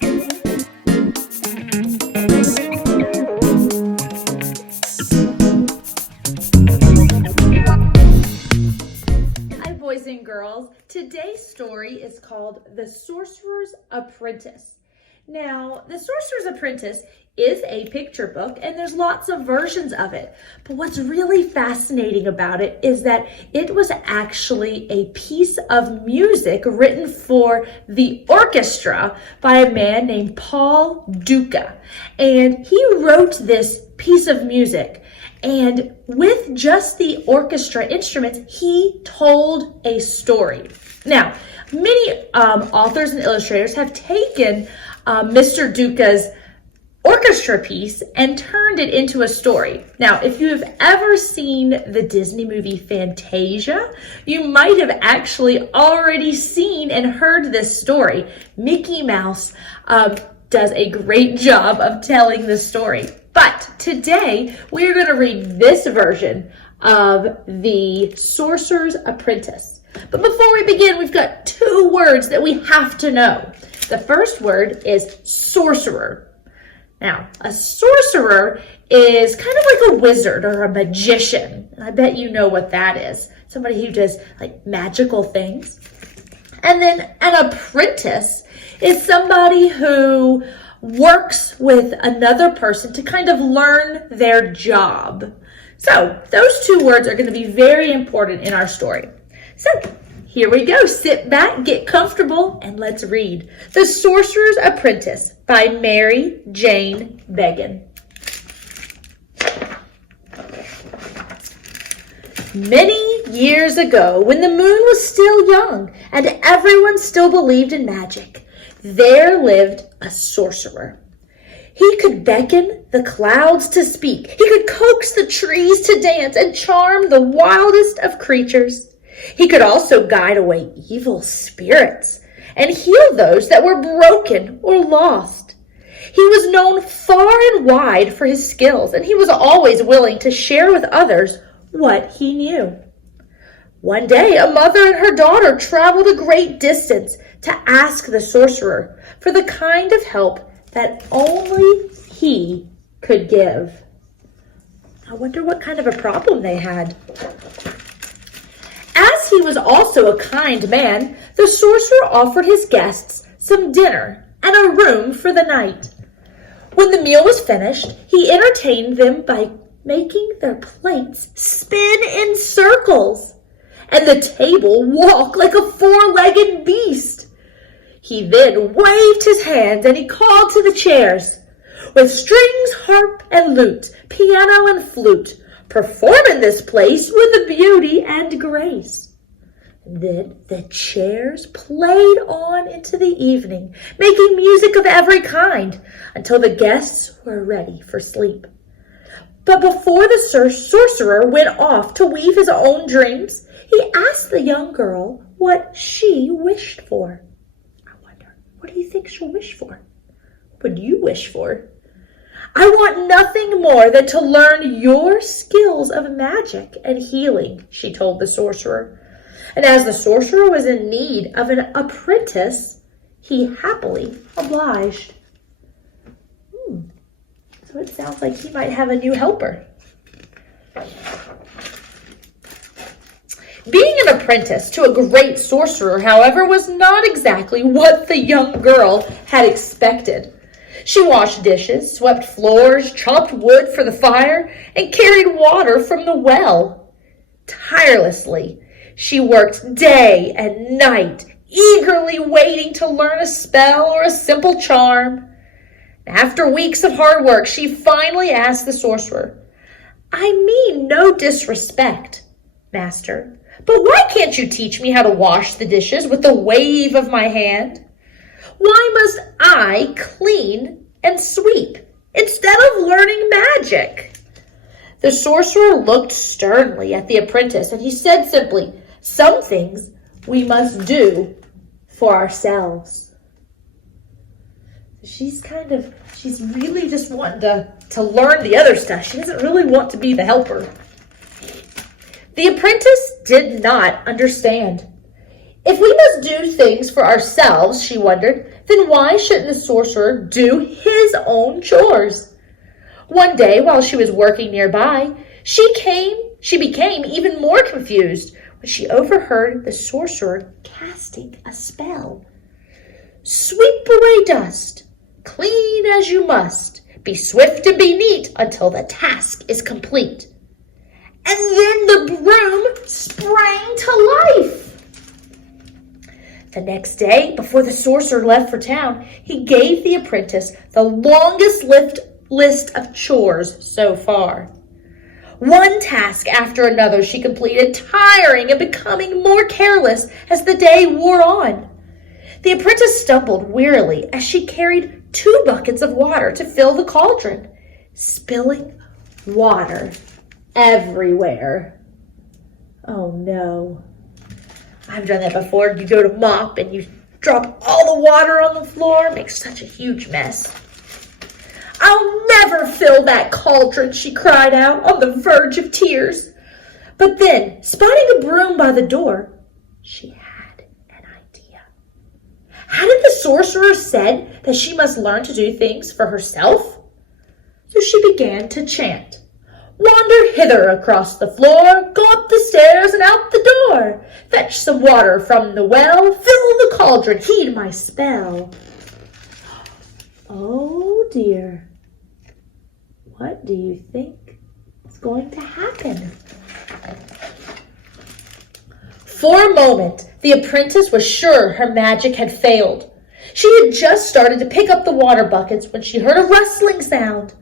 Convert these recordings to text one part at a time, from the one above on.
Hi, boys and girls. Today's story is called The Sorcerer's Apprentice. Now, The Sorcerer's Apprentice is a picture book, and there's lots of versions of it. But what's really fascinating about it is that it was actually a piece of music written for the orchestra by a man named Paul Duca. And he wrote this piece of music, and with just the orchestra instruments, he told a story. Now, many authors and illustrators have taken Mr. Duca's orchestra piece and turned it into a story. Now, if you have ever seen the Disney movie Fantasia, you might have actually already seen and heard this story. Mickey Mouse does a great job of telling the story. But today, we're going to read this version of The Sorcerer's Apprentice. But before we begin, we've got two words that we have to know. The first word is sorcerer. Now, a sorcerer is kind of like a wizard or a magician. And I bet you know what that is. Somebody who does like magical things. And then an apprentice is somebody who works with another person to kind of learn their job. So those two words are going to be very important in our story. So here we go. Sit back, get comfortable, and let's read The Sorcerer's Apprentice by Mary Jane Begin. Many years ago, when the moon was still young and everyone still believed in magic, there lived a sorcerer. He could beckon the clouds to speak. He could coax the trees to dance and charm the wildest of creatures. He could also guide away evil spirits and heal those that were broken or lost. He was known far and wide for his skills, and he was always willing to share with others what he knew. One day, a mother and her daughter traveled a great distance to ask the sorcerer for the kind of help that only he could give. I wonder what kind of a problem they had. As he was also a kind man, the sorcerer offered his guests some dinner and a room for the night. When the meal was finished, he entertained them by making their plates spin in circles and the table walk like a four-legged beast. He then waved his hands and he called to the chairs, "With strings, harp, and lute, piano and flute, perform in this place with beauty and grace." Then the chairs played on into the evening, making music of every kind until the guests were ready for sleep. But before the sorcerer went off to weave his own dreams, he asked the young girl what she wished for. I wonder, what do you think she'll wish for? What do you wish for? "I want nothing more than to learn your skills of magic and healing," she told the sorcerer. And as the sorcerer was in need of an apprentice, he happily obliged. So it sounds like he might have a new helper. Being an apprentice to a great sorcerer, however, was not exactly what the young girl had expected. She washed dishes, swept floors, chopped wood for the fire, and carried water from the well. Tirelessly, she worked day and night, eagerly waiting to learn a spell or a simple charm. After weeks of hard work, she finally asked the sorcerer, "I mean no disrespect, master, but why can't you teach me how to wash the dishes with a wave of my hand? Why must I clean and sweep instead of learning magic?" The sorcerer looked sternly at the apprentice and he said simply, "Some things we must do for ourselves." She's really just wanting to learn the other stuff. She doesn't really want to be the helper. The apprentice did not understand. If we must do things for ourselves, she wondered, then why shouldn't the sorcerer do his own chores? One day, while she was working nearby, she became even more confused when she overheard the sorcerer casting a spell. Sweep away dust, clean as you must, be swift and be neat until the task is complete. And then the broom sprang to life. The next day, before the sorcerer left for town, he gave the apprentice the longest list of chores so far. One task after another she completed, tiring and becoming more careless as the day wore on. The apprentice stumbled wearily as she carried 2 buckets of water to fill the cauldron, spilling water everywhere. Oh no. I've done that before. You go to mop and you drop all the water on the floor. It makes such a huge mess. I'll never fill that cauldron, she cried out on the verge of tears. But then, spotting a broom by the door, she had an idea. Hadn't the sorcerer said that she must learn to do things for herself? So she began to chant. Wander hither across the floor, go up the stairs and out the door. Fetch some water from the well, fill the cauldron, heed my spell. Oh dear. What do you think is going to happen? For a moment, the apprentice was sure her magic had failed. She had just started to pick up the water buckets when she heard a rustling sound.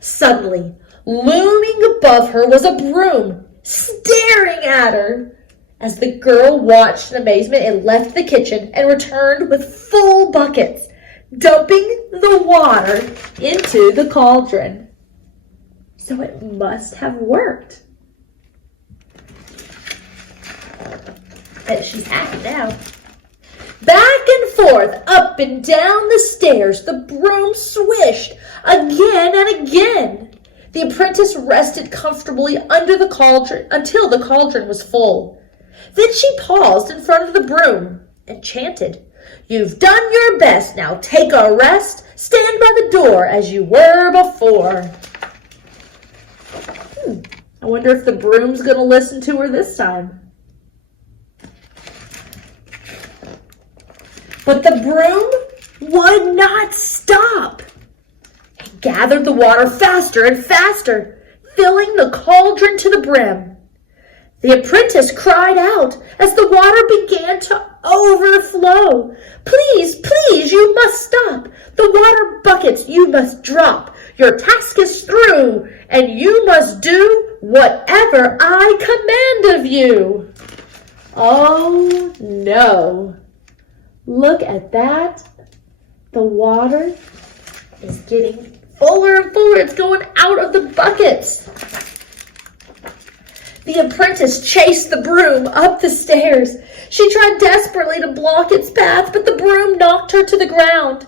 Suddenly, looming above her was a broom, staring at her. As the girl watched in amazement, it left the kitchen and returned with full buckets, dumping the water into the cauldron. So it must have worked. Bet she's happy now. Back and forth, up and down the stairs, the broom swished again and again. The apprentice rested comfortably under the cauldron until the cauldron was full. Then she paused in front of the broom and chanted, "You've done your best, now take a rest, stand by the door as you were before." I wonder if the broom's going to listen to her this time. But the broom would not stop. It gathered the water faster and faster, filling the cauldron to the brim. The apprentice cried out as the water began to overflow. "Please, please, you must stop. The water buckets you must drop. Your task is through, and you must do whatever I command of you." Oh no. Look at that. The water is getting fuller and fuller. It's going out of the buckets. The apprentice chased the broom up the stairs. She tried desperately to block its path, but the broom knocked her to the ground.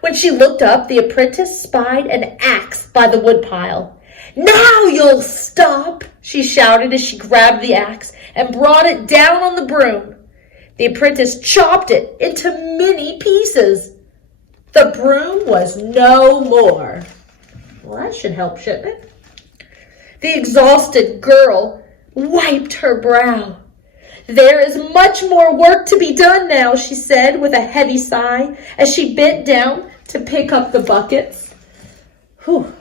When she looked up, the apprentice spied an axe by the woodpile. "Now you'll stop," she shouted as she grabbed the axe and brought it down on the broom. The apprentice chopped it into many pieces. The broom was no more. Well, that should help, shouldn't it? The exhausted girl wiped her brow. "There is much more work to be done now," she said with a heavy sigh as she bent down to pick up the buckets. Whew.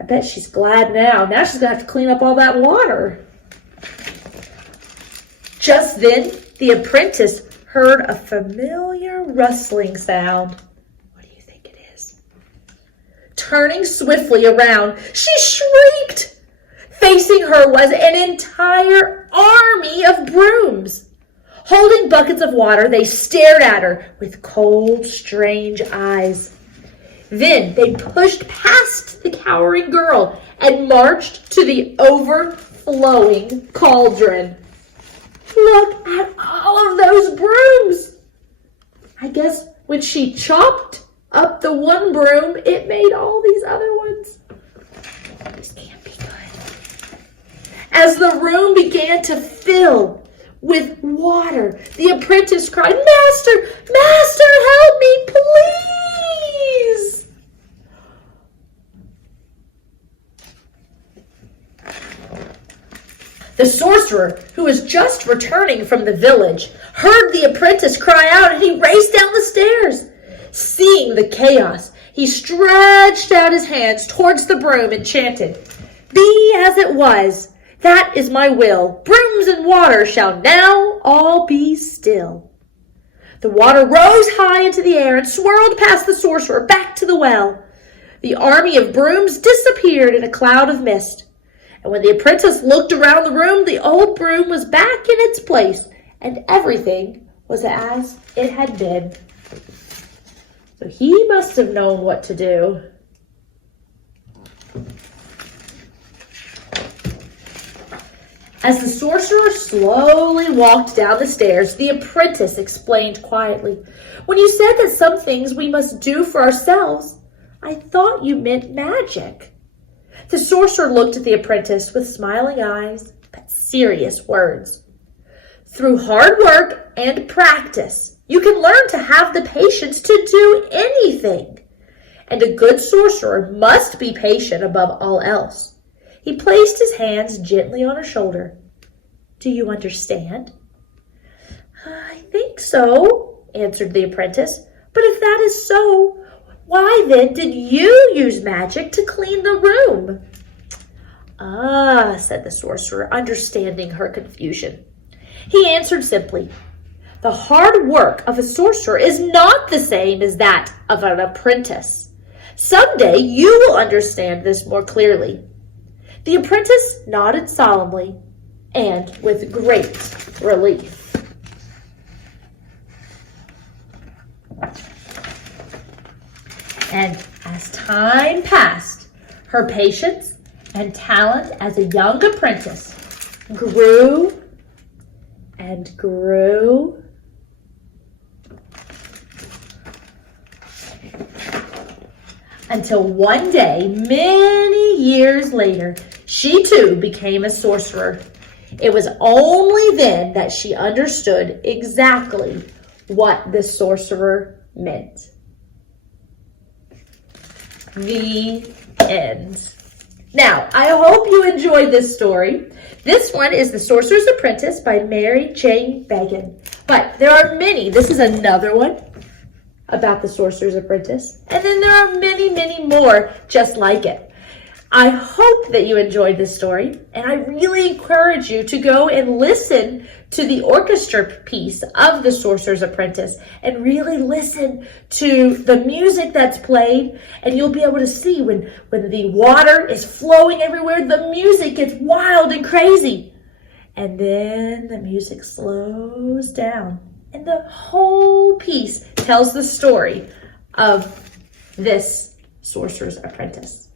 I bet she's glad now. Now she's going to have to clean up all that water. Just then, the apprentice heard a familiar rustling sound. What do you think it is? Turning swiftly around, she shrieked. Facing her was an entire army of brooms. Holding buckets of water, they stared at her with cold, strange eyes. Then they pushed past the cowering girl and marched to the overflowing cauldron. Look at all of those brooms. I guess when she chopped up the one broom, it made all these other ones. This can't be good. As the room began to fill with water. The apprentice cried, "Master, Master, help me, please!" The sorcerer, who was just returning from the village, heard the apprentice cry out, and he raced down the stairs. Seeing the chaos, he stretched out his hands towards the broom and chanted, "Be as it was. That is my will. Brooms and water shall now all be still." The water rose high into the air and swirled past the sorcerer back to the well. The army of brooms disappeared in a cloud of mist. And when the apprentice looked around the room, the old broom was back in its place, and everything was as it had been. So he must have known what to do. As the sorcerer slowly walked down the stairs, the apprentice explained quietly, "When you said that some things we must do for ourselves, I thought you meant magic." The sorcerer looked at the apprentice with smiling eyes, but serious words. "Through hard work and practice, you can learn to have the patience to do anything. And a good sorcerer must be patient above all else." He placed his hands gently on her shoulder. "Do you understand?" "I think so," answered the apprentice. "But if that is so, why then did you use magic to clean the room?" "Ah," said the sorcerer, understanding her confusion. He answered simply, "The hard work of a sorcerer is not the same as that of an apprentice. Someday you will understand this more clearly." The apprentice nodded solemnly and with great relief. And as time passed, her patience and talent as a young apprentice grew and grew until one day, many years later, she too became a sorcerer. It was only then that she understood exactly what the sorcerer meant. The end. Now, I hope you enjoyed this story. This one is The Sorcerer's Apprentice by Mary Jane Begin. But there are many. This is another one about the Sorcerer's Apprentice. And then there are many, many more just like it. I hope that you enjoyed this story, and I really encourage you to go and listen to the orchestra piece of The Sorcerer's Apprentice and really listen to the music that's played, and you'll be able to see when the water is flowing everywhere, the music gets wild and crazy. And then the music slows down, and the whole piece tells the story of this Sorcerer's Apprentice.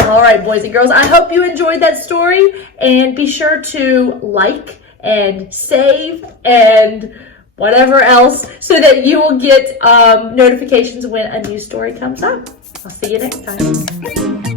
All right, boys and girls, I hope you enjoyed that story, and be sure to like and save and whatever else so that you will get notifications when a new story comes up. I'll see you next time.